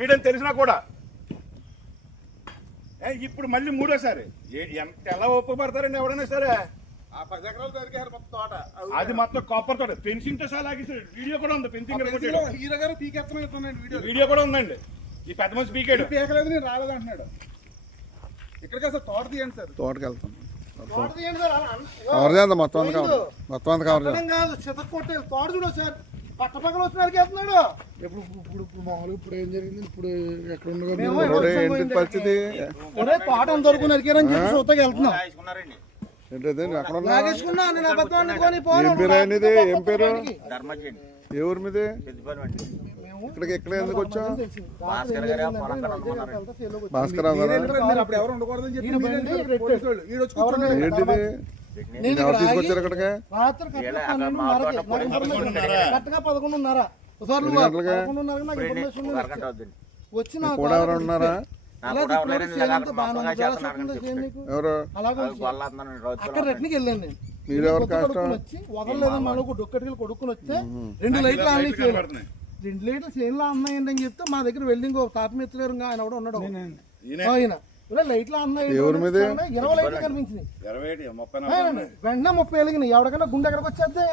ఈడని తెలిసినా కూడా ఇప్పుడు మళ్ళీ మూడోసారి ఎలా ఒప్పుపడతారండి ఎవడైనా సరే. ఆ 10 ఎకరాలు దొరికారు మొత్తం తోట. అది మొత్తం కాపర్ తోట ఫెన్సింగ్ తో సహా లాగేసాడు. వీడియో కూడా ఉంది. ఫెన్సింగ్ హీరో గారు పీకెత్తనం వీడియో కూడా ఉందండి. ఈ పెద్ద మనిషి పీకాడు. పీకలేదు, నేను రాలేదు అంటున్నాడు. ఇక్కడికి సార్ తోట తీయండి సార్. తోటకి వెళ్తాం. తోట తీయండి సార్. కవర్ చేద్దాం మొత్తం అంతా కవర్ చేద్దాం. కాదు చితక్కొట్టే తోట చూడ సార్. పక్కపక్కన వచ్చి నరికేస్తున్నాడు. ఇప్పుడు మామూలుగా ఇప్పుడు ఏం జరిగింది? ఇప్పుడు ఎక్కడ ఏంటి పరిస్థితి? తోట అంతవరకు నరికారని చెప్పి చూతకి వెళ్తున్నాం. ఏంటది అక్కడ లాగేసుకున్నా నేను అబద్ధం అనుకోని ఏం పేరు ఆయనది? ఏం పేరు? ఏ ఊరు మీది? ఇక్కడికి ఎక్కడ ఎందుకు వచ్చా? భాస్కర్ ఏంటిది? ఎవరు తీసుకొచ్చారు ఇక్కడికి? 11:30 వచ్చి కూడా ఎవరు ఉన్నారా? ఎవరు? అక్కడ రెట్నికి వెళ్ళాను నేను. మీరెవరు కష్టం? వదలలేదు మనకు డొక్కటికి కొడుకుని వస్తే 2 లైట్లు ఆన్లీ ఫెయిల్. 2 లైట్లు ఫెయిల్ అన్నాయండి అని చెప్తే మా దగ్గర వెల్డింగ్ తాతమిత్ర గారు ఆయన కూడా ఉన్నాడు. ఆయన లైట్లు అన్నాయి 20 లైట్లు కనిపించినాయి. వెంటనే 30 వెలిగినాయి. ఎవరికైనా గుండె ఎక్కడికి వచ్చేద్ది?